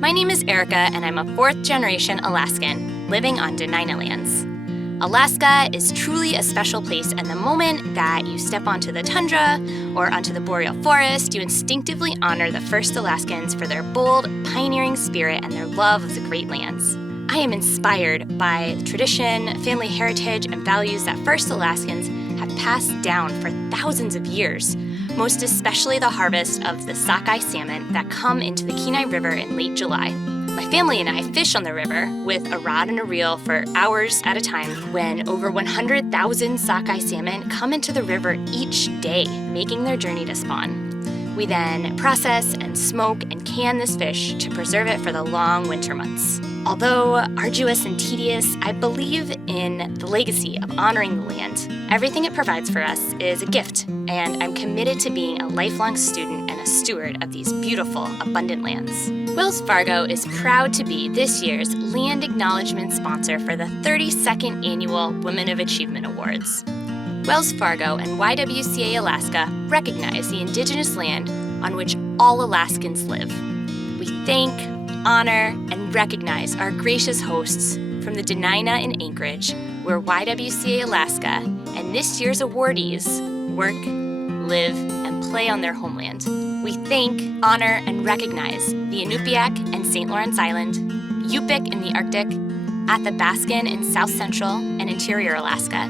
My name is Erica, and I'm a fourth-generation Alaskan living on Dena'ina lands. Alaska is truly a special place, and the moment that you step onto the tundra or onto the boreal forest, you instinctively honor the first Alaskans for their bold, pioneering spirit and their love of the Great Lands. I am inspired by tradition, family heritage, and values that first Alaskans have passed down for thousands of years, most especially the harvest of the sockeye salmon that come into the Kenai River in late July. My family and I fish on the river with a rod and a reel for hours at a time when over 100,000 sockeye salmon come into the river each day, making their journey to spawn. We then process and smoke and can this fish to preserve it for the long winter months. Although arduous and tedious, I believe in the legacy of honoring the land. Everything it provides for us is a gift, and I'm committed to being a lifelong student and a steward of these beautiful, abundant lands. Wells Fargo is proud to be this year's Land Acknowledgement sponsor for the 32nd Annual Women of Achievement Awards. Wells Fargo and YWCA Alaska recognize the indigenous land on which all Alaskans live. We thank, honor, and recognize our gracious hosts from the Dena'ina in Anchorage, where YWCA Alaska and this year's awardees work, live, and play on their homeland. We thank, honor, and recognize the Inupiaq and St. Lawrence Island, Yupik in the Arctic, Athabaskan in South Central and Interior Alaska,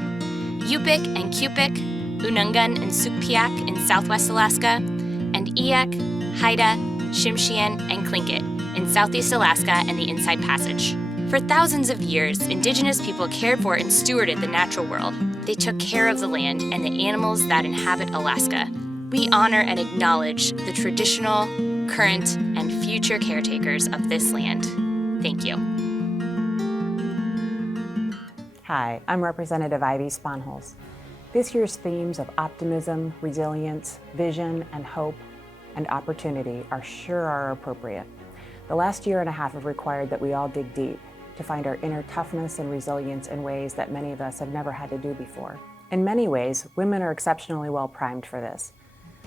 Yupik and Cupik, Unungan and Sugpiaq in Southwest Alaska, and Eyak, Haida, Tsimshian, and Tlingit in Southeast Alaska and the Inside Passage. For thousands of years, indigenous people cared for and stewarded the natural world. They took care of the land and the animals that inhabit Alaska. We honor and acknowledge the traditional, current, and future caretakers of this land. Thank you. Hi, I'm Representative Ivy Sponholz. This year's themes of optimism, resilience, vision, and hope, and opportunity are appropriate. The last year and a half have required that we all dig deep to find our inner toughness and resilience in ways that many of us have never had to do before. In many ways, women are exceptionally well primed for this.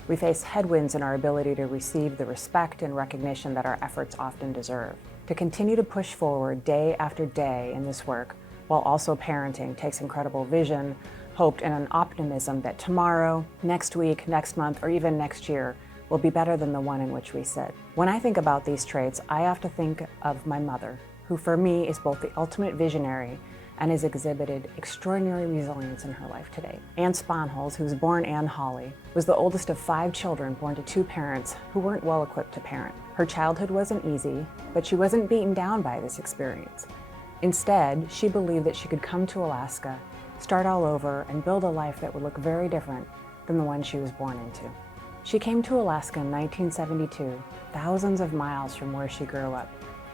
We face headwinds in our ability to receive the respect and recognition that our efforts often deserve. To continue to push forward day after day in this work, while also parenting, takes incredible vision, hope, and an optimism that tomorrow, next week, next month, or even next year will be better than the one in which we sit. When I think about these traits, I have to think of my mother, who for me is both the ultimate visionary and has exhibited extraordinary resilience in her life today. Ann Sponholz, who was born Ann Hawley, was the oldest of 5 children born to 2 parents who weren't well equipped to parent. Her childhood wasn't easy, but she wasn't beaten down by this experience. Instead, she believed that she could come to Alaska, start all over, and build a life that would look very different than the one she was born into. She came to Alaska in 1972, thousands of miles from where she grew up,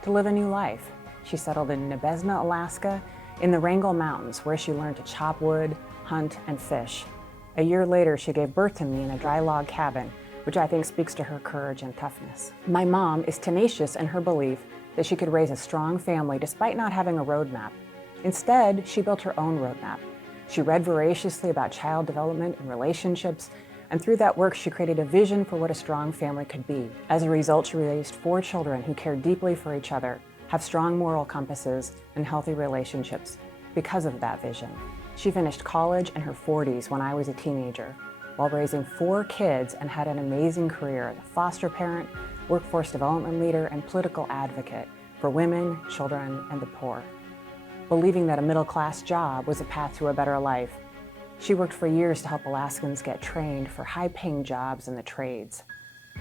to live a new life. She settled in Nebezna, Alaska, in the Wrangell Mountains, where she learned to chop wood, hunt, and fish. A year later, she gave birth to me in a dry log cabin, which I think speaks to her courage and toughness. My mom is tenacious in her belief that she could raise a strong family despite not having a roadmap. Instead, she built her own roadmap. She read voraciously about child development and relationships, and through that work, she created a vision for what a strong family could be. As a result, she raised 4 children who cared deeply for each other, have strong moral compasses, and healthy relationships because of that vision. She finished college in her 40s when I was a teenager, while raising 4 kids, and had an amazing career as a foster parent, workforce development leader, and political advocate for women, children, and the poor. Believing that a middle-class job was a path to a better life, she worked for years to help Alaskans get trained for high-paying jobs in the trades.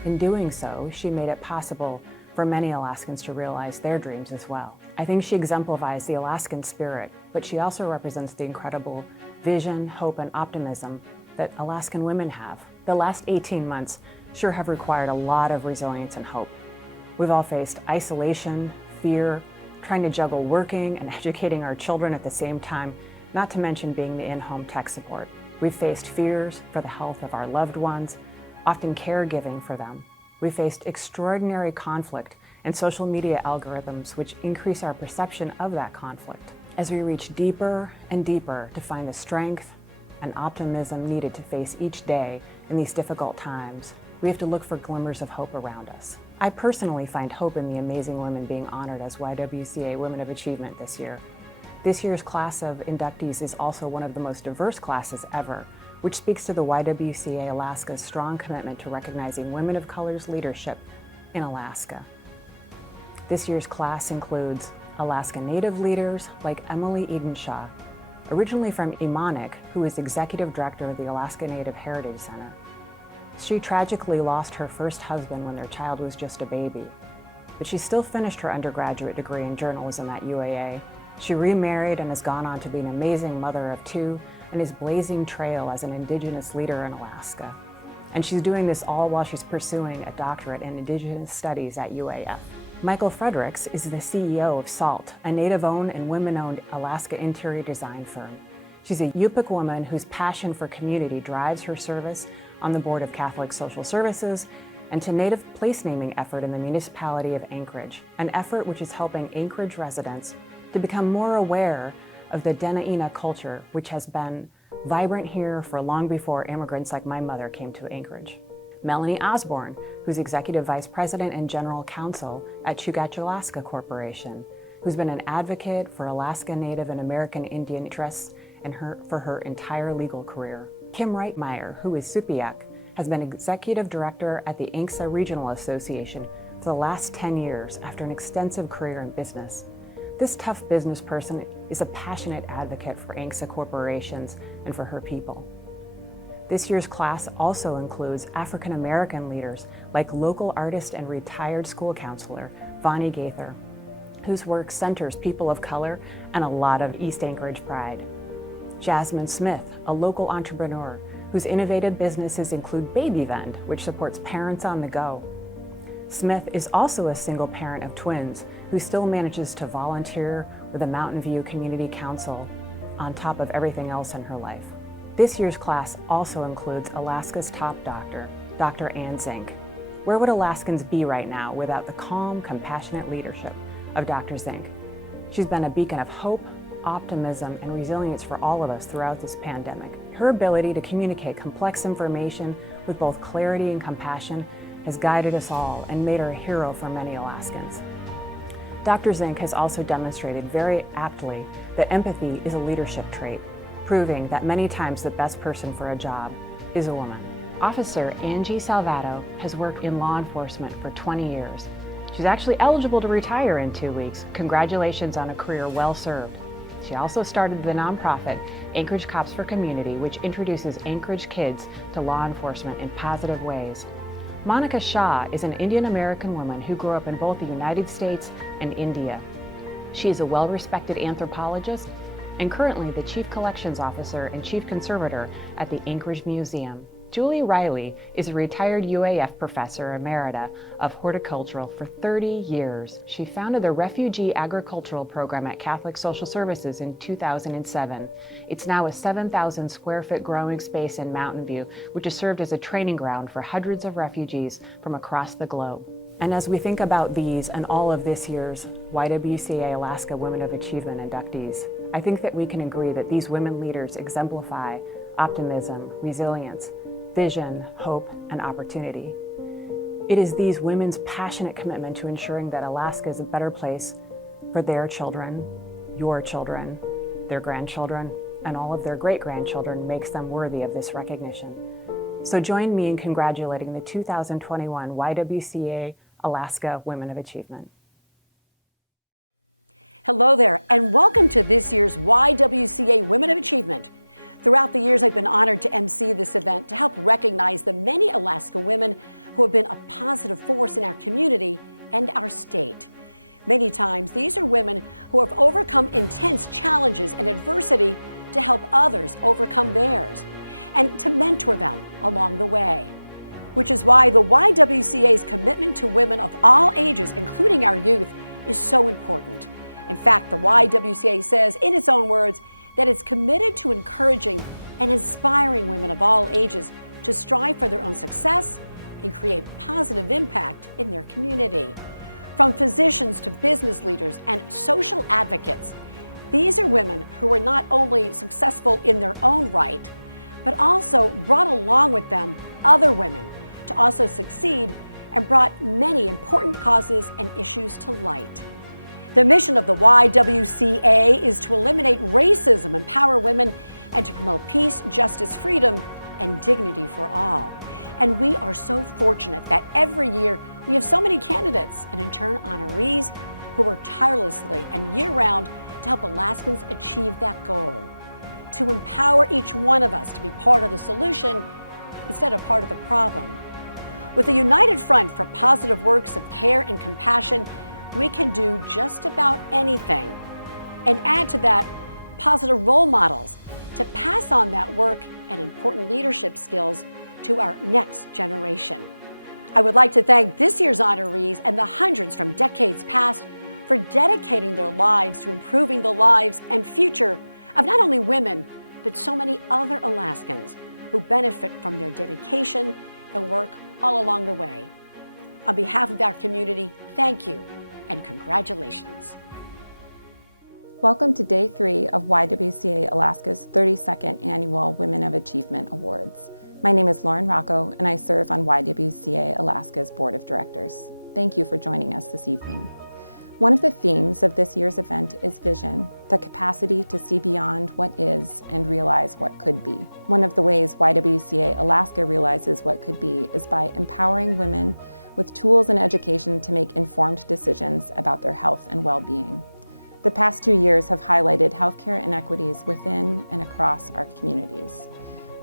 In doing so, she made it possible for many Alaskans to realize their dreams as well. I think she exemplifies the Alaskan spirit, but she also represents the incredible vision, hope, and optimism that Alaskan women have. The last 18 months sure have required a lot of resilience and hope. We've all faced isolation, fear, trying to juggle working and educating our children at the same time, not to mention being the in-home tech support. We've faced fears for the health of our loved ones, often caregiving for them. We faced extraordinary conflict and social media algorithms which increase our perception of that conflict. As we reach deeper and deeper to find the strength and optimism needed to face each day in these difficult times, we have to look for glimmers of hope around us. I personally find hope in the amazing women being honored as YWCA Women of Achievement this year. This year's class of inductees is also one of the most diverse classes ever, which speaks to the YWCA Alaska's strong commitment to recognizing women of color's leadership in Alaska. This year's class includes Alaska Native leaders like Emily Edenshaw, originally from Imanik, who is Executive Director of the Alaska Native Heritage Center. She tragically lost her first husband when their child was just a baby, but she still finished her undergraduate degree in journalism at UAA. She remarried and has gone on to be an amazing mother of two and is blazing trail as an Indigenous leader in Alaska. And she's doing this all while she's pursuing a doctorate in Indigenous Studies at UAF. Michael Fredericks is the CEO of SALT, a Native-owned and women-owned Alaska interior design firm. She's a Yupik woman whose passion for community drives her service on the Board of Catholic Social Services and to Native place naming effort in the municipality of Anchorage, an effort which is helping Anchorage residents to become more aware of the Dena'ina culture, which has been vibrant here for long before immigrants like my mother came to Anchorage. Melanie Osborne, who's Executive Vice President and General Counsel at Chugach Alaska Corporation, who's been an advocate for Alaska Native and American Indian interests for her entire legal career. Kim Reitmeyer, who is Supiaq, has been Executive Director at the ANCSA Regional Association for the last 10 years after an extensive career in business. This tough business person is a passionate advocate for ANCSA corporations and for her people. This year's class also includes African American leaders like local artist and retired school counselor Vonnie Gaither, whose work centers people of color and a lot of East Anchorage pride. Jasmine Smith, a local entrepreneur whose innovative businesses include Baby Vend, which supports parents on the go. Smith is also a single parent of twins who still manages to volunteer with the Mountain View Community Council on top of everything else in her life. This year's class also includes Alaska's top doctor, Dr. Ann Zink. Where would Alaskans be right now without the calm, compassionate leadership of Dr. Zink? She's been a beacon of hope, optimism, and resilience for all of us throughout this pandemic. Her ability to communicate complex information with both clarity and compassion has guided us all and made her a hero for many Alaskans. Dr. Zink has also demonstrated very aptly that empathy is a leadership trait, proving that many times the best person for a job is a woman. Officer Angie Salvato has worked in law enforcement for 20 years. She's actually eligible to retire in 2 weeks. Congratulations on a career well served. She also started the nonprofit Anchorage Cops for Community, which introduces Anchorage kids to law enforcement in positive ways. Monica Shah is an Indian American woman who grew up in both the United States and India. She is a well-respected anthropologist and currently the Chief Collections Officer and Chief Conservator at the Anchorage Museum. Julie Riley is a retired UAF professor emerita of horticultural for 30 years. She founded the Refugee Agricultural Program at Catholic Social Services in 2007. It's now a 7,000 square foot growing space in Mountain View, which has served as a training ground for hundreds of refugees from across the globe. And as we think about these and all of this year's YWCA Alaska Women of Achievement inductees, I think that we can agree that these women leaders exemplify optimism, resilience, vision, hope, and opportunity. It is these women's passionate commitment to ensuring that Alaska is a better place for their children, your children, their grandchildren, and all of their great-grandchildren makes them worthy of this recognition. So join me in congratulating the 2021 YWCA Alaska Women of Achievement. Hello there, and welcome to this year's YWCA Women of Achievement. Throughout the years, I've been honored to MC this event to help recognize the many Alaska women who have been a positive force in our community and our state. Many times, these are women who have overcome intense challenges and adversity to help others overcome theirs and to mentor them along the way. Which is why the YWCA's commitment to women of all ages, including our youth, is so important. In fact, the YWCA says, in its own words, that it's committed to encouraging and inspiring women of all ages to strive for their own success and create positive impact in their community. From physicians to business leaders and social advocates, these are women who are not only successful in their own right, but also brought along with them other women to also succeed and brought many important causes and issues to light. The mission of the YWCA is to eliminate racism, empower women, and to promote peace, justice, freedom, and dignity for all. And we are so fortunate that every year we have so many candidates and in turn honorees who work tirelessly and year-round to help Alaskans achieve that goal. To empower each one of us to be part of the solution instead of part of the problem. With a united front for positive works of care and compassion, we can do just about anything. And add to that positive role models to pass on that work and important leadership skills to our next generation. I would like to thank this year's honorees and the hundreds from decades past for dedicating their lives to improving the lives and future of not only women, but so many other Alaskans who benefit from their dedication and work all along the way. On behalf of our community, thank you and congratulations. Welcome to Day 3 of YWCA Alaska's 32nd Annual Women of Achievement Awards. My name is Lauren Rocco, and I serve on YWCA Alaska's Board of Directors. Thank you for joining us this evening. One of the themes of this year's event is vision, the capacity to see beyond what is and realize what could be. One of the ways YWCA Alaska realizes what could be is by empowering women with tools and education to make informed decisions about their health and well-being. The past 2 years have highlighted healthcare inequities within and across our communities.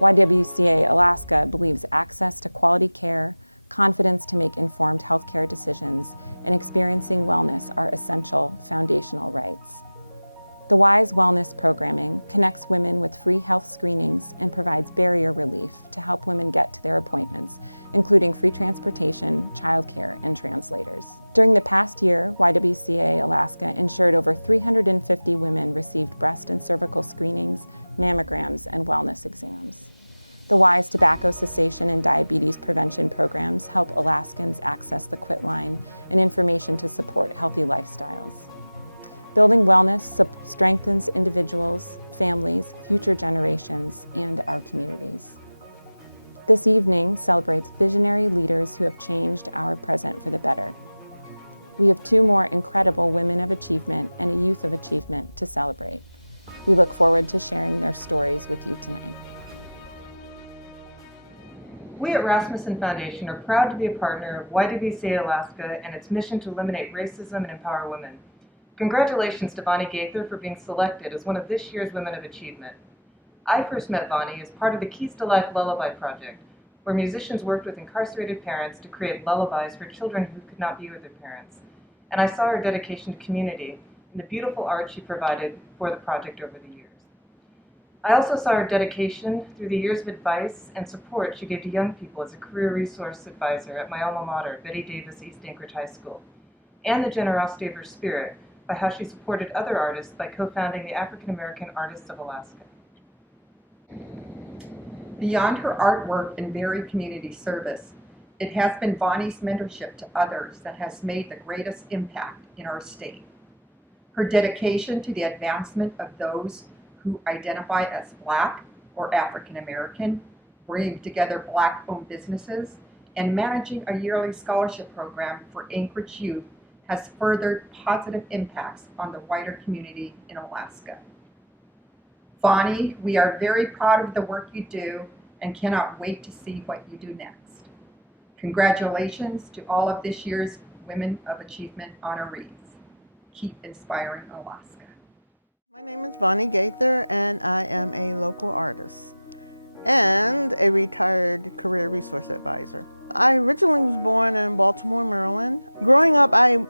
YWCA Alaska believes access to quality care, confidence to make informed healthcare decisions, and experiencing wellness are essential foundational rights. The WISE Wellness programming connects women with free health screenings and provides barrier relief to help women get to their appointments, including free transportation, childcare, and translators. During the past year, YWCA Alaska ensured over 350 women received breast and cervical screenings, mammograms, and wellness exams. The WISE tobacco cessation and diabetes prevention programs help Alaskans access the Quit Line and information to support healthy lifestyles. Building wellness strengthens individuals, families, future generations, and our communities. This evening celebrates visionary leaders who have changed our present for the better. We have 2 more incredible Women of Achievement and a Youth of Achievement to celebrate. We look forward to sharing their stories with you tonight. We at Rasmussen Foundation are proud to be a partner of YWCA Alaska and its mission to eliminate racism and empower women. Congratulations to Vonnie Gaither for being selected as one of this year's Women of Achievement. I first met Vonnie as part of the Keys to Life Lullaby Project, where musicians worked with incarcerated parents to create lullabies for children who could not be with their parents. And I saw her dedication to community and the beautiful art she provided for the project over the years. I also saw her dedication through the years of advice and support she gave to young people as a career resource advisor at my alma mater, Betty Davis East Anchorage High School, and the generosity of her spirit by how she supported other artists by co-founding the African American Artists of Alaska. Beyond her artwork and varied community service, it has been Vonnie's mentorship to others that has made the greatest impact in our state. Her dedication to the advancement of those who identify as Black or African American, bringing together Black-owned businesses, and managing a yearly scholarship program for Anchorage youth has furthered positive impacts on the wider community in Alaska. Vonnie, we are very proud of the work you do and cannot wait to see what you do next. Congratulations to all of this year's Women of Achievement honorees. Keep inspiring Alaska. My name is Vonnie Gaither, and I am a local artist and a retired career resource advisor. I originally was born in Baltimore, Maryland. Growing up, I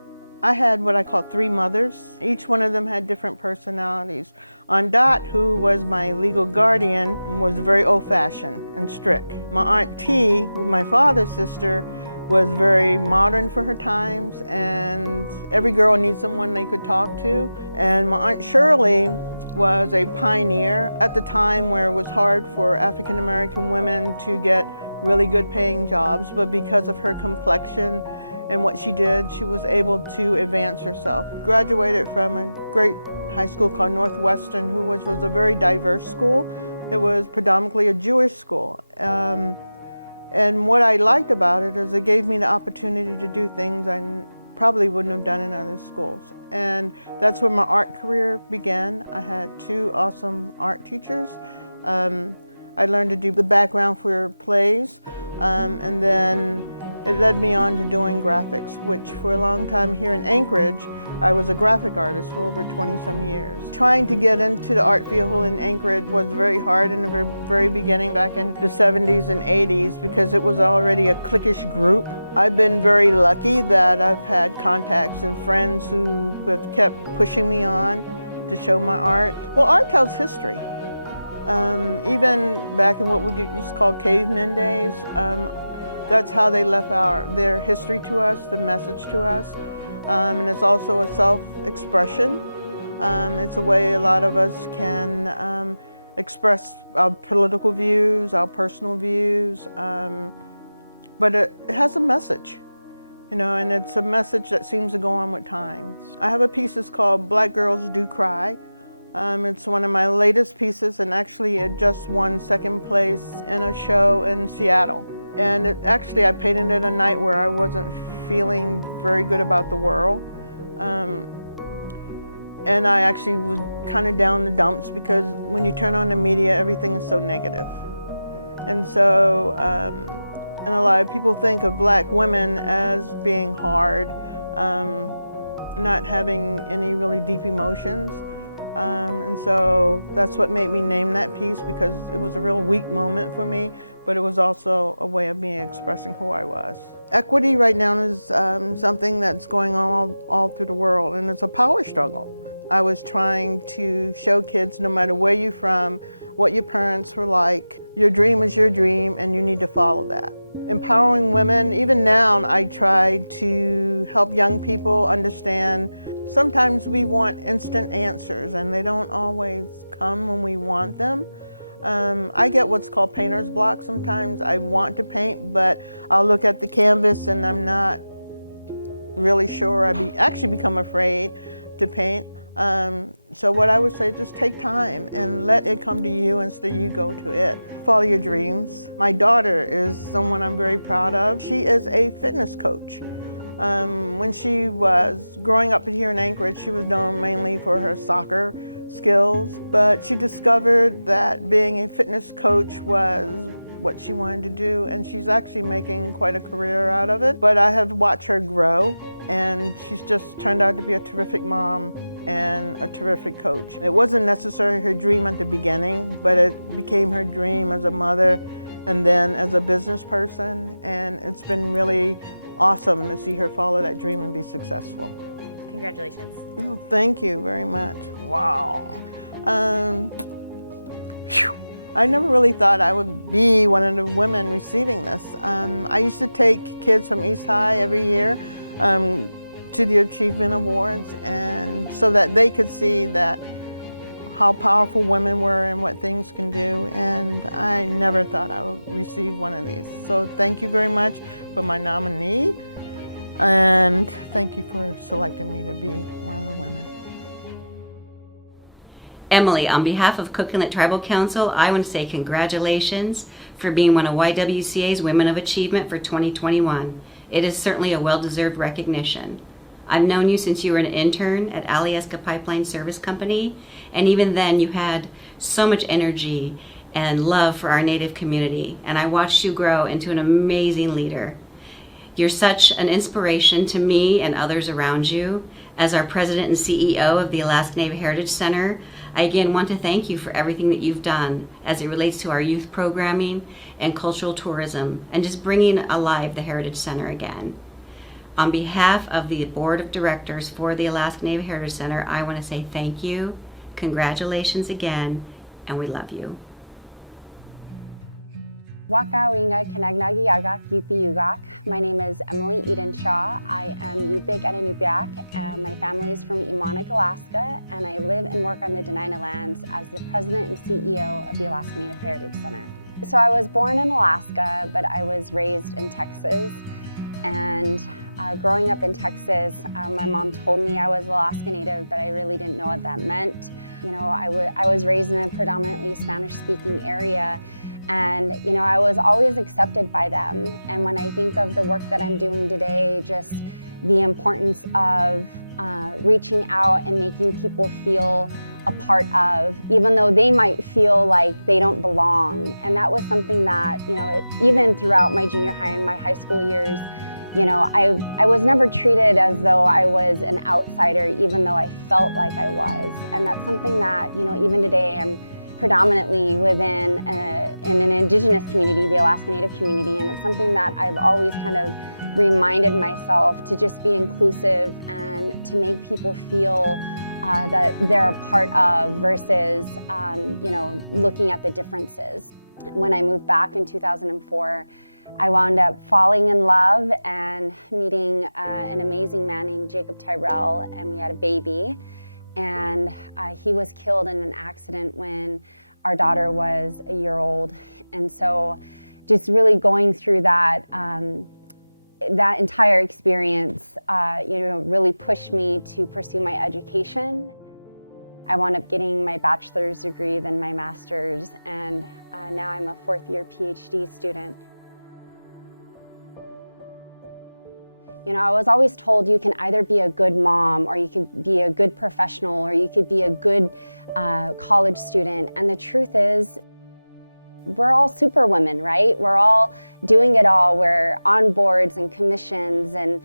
had what I call 3 mothers. Each one of them had different personalities. Aunt Dot, who was my legal guardian, was very old-fashioned and strict. My Aunt T, my father's sister, was very modern for her times, and every girl needs someone they could talk to. And my Aunt Shirley was a pioneer at the time where it was hard for African American women to get really good paying jobs, but because of her complexion and what she did, she was able to advance herself. Graduated from a great high school called Northwestern, which was a very diverse school. It was predominantly a Jewish school. And what I liked about it is it gave me the opportunity to do things I probably wouldn't have done in other schools. And that's where my art career began. I had 2 awesome art teachers. I learned to do the background for plays, and then it led me on to doing graphics, which for a long time here in Anchorage, I was a graphic artist for over 20-some years. Trying to get into the art field in Anchorage was very hard in the very beginning, back in the 70s and 80s, because it was already a cliquish group. I've been very lucky that I've had contacts and friends who have kept pushing me on to show my art. Well, art tells history. Even back in what we used to call caveman days, that's how they left their history to us, the message to us. And it's also a self-expression. It's a way a lot of us can express our political views, our personal views, but it has a message, and it's a message that seems to go on with times. I have a piece that's called Black Girls Do Cry. It's one of my latest pieces, and actually it just won 2nd place in a show in Seattle. And I painted it a night where I wasn't feeling very good about the world. And I actually was kind of down the dumps, because when you turn on the media, everything is so negative. And so, and a lot of people think of Black women as being hard, not having any really deep emotions. And so that's what made me name that piece, because it was a real weak moment for me, but it was also a way of me expressing who I was. Equity right now is something that's going on all through the world, and it's a power struggle. I was trying to show kids, no matter where you're from, what your parents were like, your dream is your dream, and you need to follow that. Empowering women, even now I try to help young people understand sometimes we want instant answers, and they don't always come when we want them. I get what's called painter's block sometimes. I want to paint, but I'll look at the canvas and I'm not really sure. actually become afraid to paint. So what I would say, just take time and let it come to you instead of you go to it. Follow your dreams. My daughter is someone I'm very proud of. She is a fitness coach. When she was growing up here in Anchorage, she was known mainly for her soccer skills, but she discovered that being a fitness coach was what she wanted to do, and she's actually making quite a career out of it. But I have watched her grow, and she's just turned out to be a terrific mom and a terrific coach. It wasn't necessarily her dream at the beginning, but it became her dream as a mother and then as a business person, and it's been really awesome to see her follow that dream and be successful. Congratulations. Oh, thank you very much. Wow. I never really thought I would be one of the women receiving this. I used to take kids from East High every year to the Achievement Awards, and so that they could see that how powerful women were and what things can do, and I never thought I would receive one of these. So thank you very much for my nominee, and thank you for selecting me to be one of the women. Emily, on behalf of Cook Inlet Tribal Council, I want to say congratulations for being one of YWCA's Women of Achievement for 2021. It is certainly a well-deserved recognition. I've known you since you were an intern at Alyeska Pipeline Service Company, and even then you had so much energy and love for our Native community, and I watched you grow into an amazing leader. You're such an inspiration to me and others around you. As our president and CEO of the Alaska Native Heritage Center, I again want to thank you for everything that you've done as it relates to our youth programming and cultural tourism and just bringing alive the Heritage Center again. On behalf of the Board of Directors for the Alaska Native Heritage Center, I want to say thank you, congratulations again, and we love you. Waka Winga Kanagnagi Yagak Yupi Yugak. My name is Emily Eden Shaw. I am Yupik and Inupiaq, and my family is from Imanik, Alaska, and I live and work on the Dena'ina lands as the president and CEO of the Alaska Native Heritage Center. So I was born in Alaska, but I was raised in Texas, and growing up in Texas, my mom told me I was Alaska Native, but I really didn't know what that meant. You know, I was raised in a predominantly Spanish-speaking area, And, you know, I was always accepted by them. And when I think of the work that I'm doing today, just the importance of reaching out and making people feel a part of, even though they might feel like they don't belong. And that was something that, you know, even throughout my junior high and my high school years, you know, I was never treated as though I was an outsider, even though I felt like I was. And that's something that, you know, even today I'm predominantly within in an indigenous community, the Alaska Native community, and it's something that I've always kind of reminded myself to just be inclusive and to make people feel that they're a part of versus, you know, looking at the differences. When I moved back in 2004, I wound up falling in love and meeting an amazing man named Jacob Tyrell, and we had a baby. And he was killed in an accident when our daughter was a year old. And so just really going through that, that entire experience, you know, really pushed me to pursue my education. I wound up getting my bachelor's degree, then my master's, and now I'm a fourth-year PhD student. You know, I was always told you can either be a good mom, or you can be a good professional, or you could be a good college student. And the truth is, we're all superwomen, right? We're all doing it all. We're on boards and commissions and,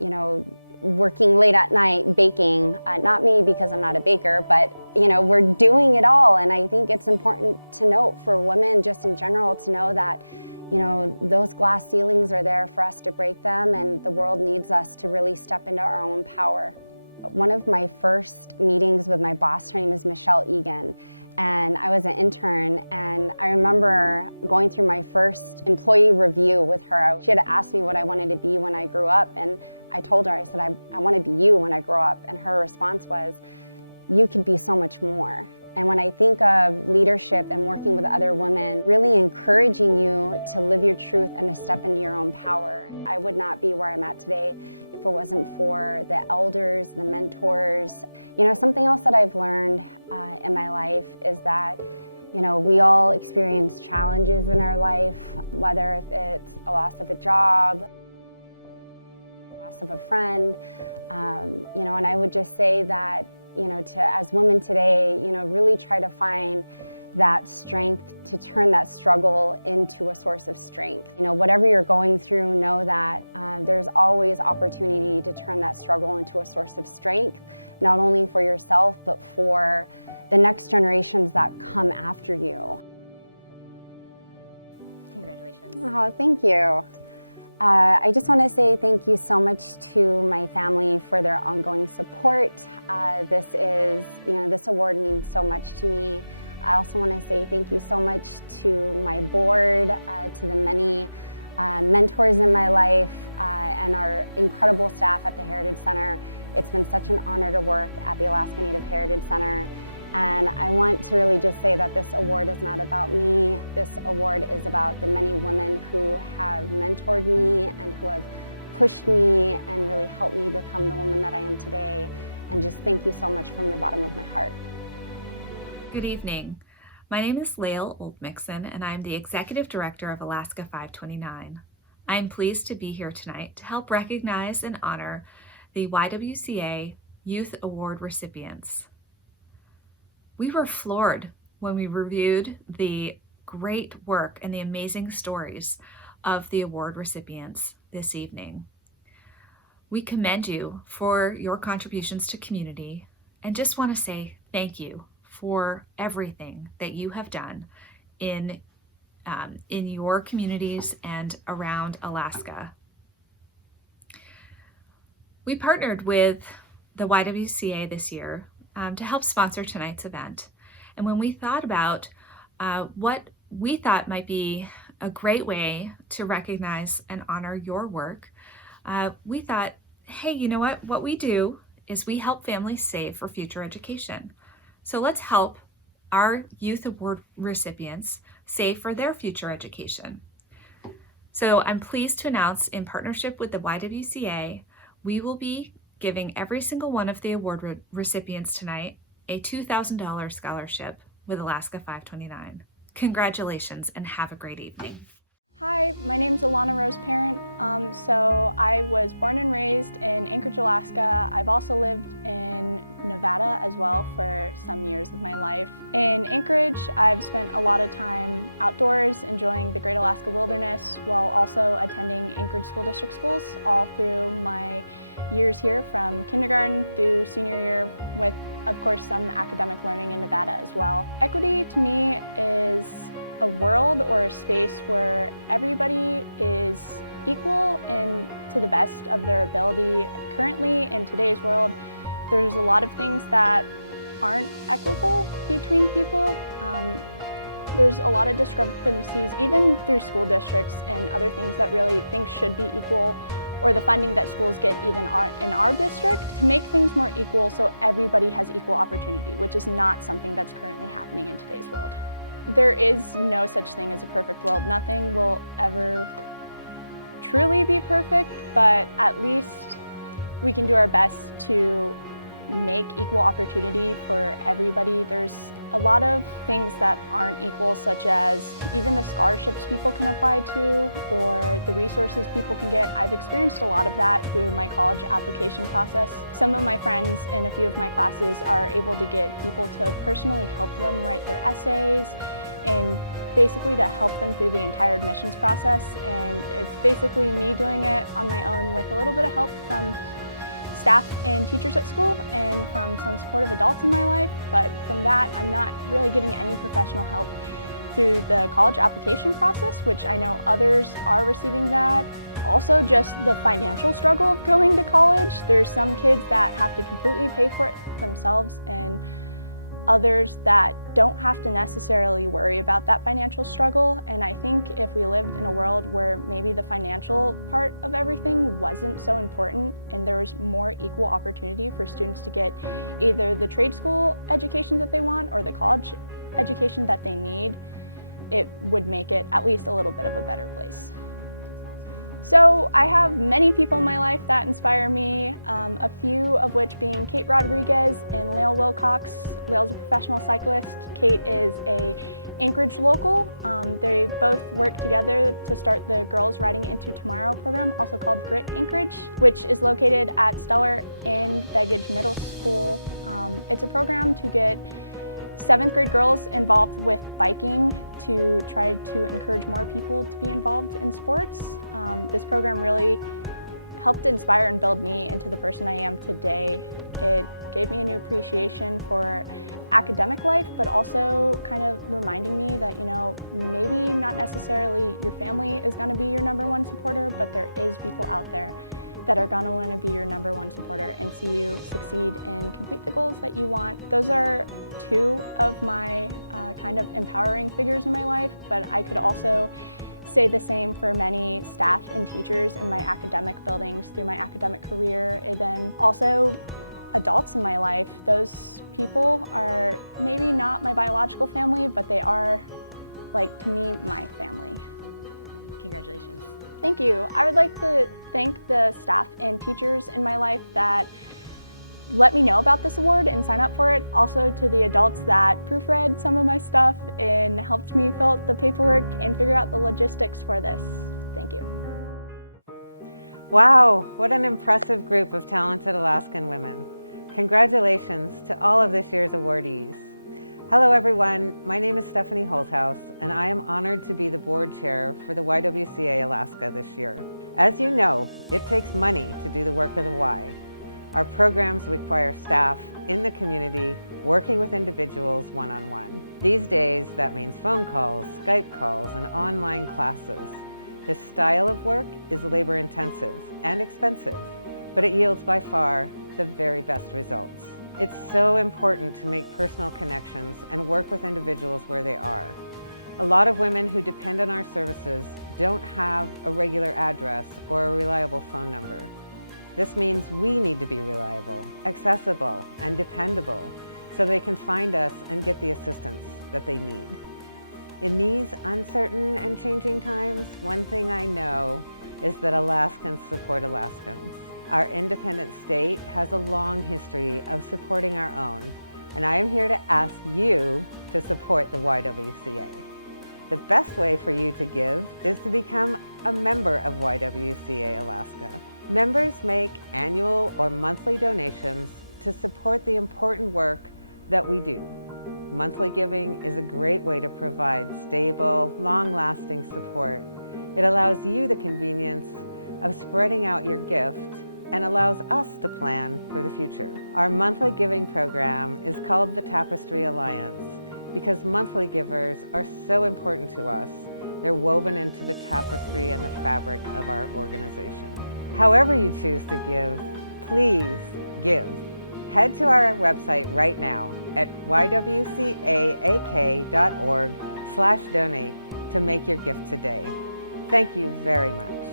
you know, working late at night, baking. Not me, because I'm not a baker, but, you know, we're doing it all. And I think it's important to note for women just in general to know that, you know, those glass ceilings are there for us to break them, and the world needs us to really step into our own power. One of my first meetings with my boss, her name is Michelle Egan, and I was an intern, and I remember going through my first employee review with her. She had asked me what I wanted to be when I grew up, and I told her, I said, I want to be you when I grow up, and her response was, you could be so much more. And when I think of leadership and working with other women, really encouraging you to live your truth and to step into your own power. I would not be where I'm at today if it wasn't for the elders, the mentors. You know, something else that I've learned in my life is that, you know, we all experience challenges in our life, whether if it's a loss of a job, loss of a friend, you know, and I would just say that, you know, as women today, you know, really try to find that strength to turn that struggle into a source of strength. You know, whatever you're going through, know that there's always opportunity to turn that struggle into a source of strength, not only for yourself, but for the next generations that come after you. Congratulations. Oh, thank you. I just want to say thank you so much to my family for their ongoing support. This award means so much to me. I also want to say thank you so much to my board, to the many mentors in my life, and our incredible staff at the Heritage Center. It's been such an honor to work at the Alaska Native Heritage Center. And I want to really just say that this award is not about me. This award is about the many women who have mentored me and who have pushed me and really helped me become the woman that I am today. And just thank you so much from the bottom of my heart. Good evening. My name is Lael Oldmixon, and I'm the Executive Director of Alaska 529. I am pleased to be here tonight to help recognize and honor the YWCA Youth Award recipients. We were floored when we reviewed the great work and the amazing stories of the award recipients this evening. We commend you for your contributions to community and just want to say thank you for everything that you have done in your communities and around Alaska. We partnered with the YWCA this year to help sponsor tonight's event. And when we thought about what we thought might be a great way to recognize and honor your work, we thought, hey, you know what we do is we help families save for future education. So let's help our Youth Award recipients save for their future education. So I'm pleased to announce, in partnership with the YWCA, we will be giving every single one of the award recipients tonight a $2,000 scholarship with Alaska 529. Congratulations and have a great evening. Hi, my name's Alana Rose Parent. So I was born and raised in Anchorage, Alaska. I've also lived in Nevada as well for some years of my life. In Anchorage, I've spent a lot of time outdoors enjoying the Great Alaska Wilderness while also attending Anchorage School District schools all through my years here from kindergarten through senior year with, of course, some academic learning in Nevada as well. Equity to me is a world or a space where everybody is equal and to the best of their ability. Currently, in today's world, there's a lot of things that aren't equitable between people. There's a lot of discrepancies, even through school districts and other things that really things should be equal, or the funding that schools get even in our district, to make things more equal so everybody has equal opportunity, which is not something that's currently happening in today's world. There is no such thing as a perfect world. Nothing will ever truly be perfect, but at least we can do our best to make equal opportunity for everybody. There's a lot of things that aren't equal, such as even the scholarships people can apply to or the resources people can get. I've experienced a lot of that through my college application process. Some of my friends in a few of my classes are able to get people to personally help them write their essays and basically to help them through the entire admissions process. And it's basically me doing it on my own with a little bit of help from staff and teachers at school and from some supportive adults in my life. But from that, I'm not really getting any professional help through the college application process, which I know others are receiving that. Also, just the financial struggle of going to college. There's some kids that have to completely pay for it themselves and others that don't have to necessarily worry about that financial struggle. And I think if we lived in a world where maybe the financial part of everything wasn't so important and there was more equal opportunity for students to get either the trade school education that they want or the college education that they need, it would make it at least a little bit of a better place. So I have many people in my life that inspire me, a few of which being Kate Rodriguez and Lael Wilcox. Lael's a professional cyclist. Kate is a Anchorage local. They both work together to start the Girls Riding Into Tomorrow program, also called Grit Anchorage, which is located at Stellar and Baggage Middle School. It's a program to get 7th grade girls involved with biking to try to encourage more people to be involved in sports. This program really helped inspire and build me into the person I am today. It gave me a new appreciation for academic life, but also kind of reminding me that, you know, maybe not necessarily your family is going to be your #1 supporter, but there is people out there that are going to want to be your #1 supporter and see you succeed and complete the goals that you want. Those are two of my kind of empowering figures in my life, but I could also say the same for many staff and teachers in my academic buildings through my academic career, and then also adults in my life. Those people are maybe not my biological family, but they are, like, to me, my family. Congratulations. Thank you. I would like to thank the staff and teachers in my life that let me know about this award and sign up for it. Also to the adults that proofread some of my stuff and helped me fill out the paperwork and figure out the logistics for this. Thank you. Wow, what an impressive group of talented Alaskan women. Congratulations to all of this year's awardees. Hello everyone, my name is Stephanie Holthouse and I am honored to be the board chair for the YWCA Alaska this year. As you know, it takes money to do the work of the Y. Our programs require staff in the community working with individuals one-on-one. These days, that means phone calls, Skype calls, and online classes. This style of work is labor-intensive and expensive, but it yields by far the very best results. It's so important to make personal connections and work with individuals where they are. A lot of women who depend on our services don't have a regular address or a reliable phone number. This means we need to be reliable, accessible, and dependable so they can find us and get the assistance that they need. In these uncertain and changing times, one thing I know is that Alaskans support Alaskans. Our independent state has a long history of supporting our own, and I am here to ask you to support the YWCA. The best way for you to give is to become a member of YWCA Alaska. Members make annual or monthly donations to support the important work that we do. Monthly giving is a great way to provide stable, long-lasting support. It allows you the convenience of spreading out your gift and allows us to plan for the future. Our monthly giving program is called the Tapestry Alliance because monthly givers are so important to us. They're woven into the tapestry and the fabric of our organization. However you choose to give, please give. Head to our website right now at ywcaak.org/donate to make your gift today. Thank you very much.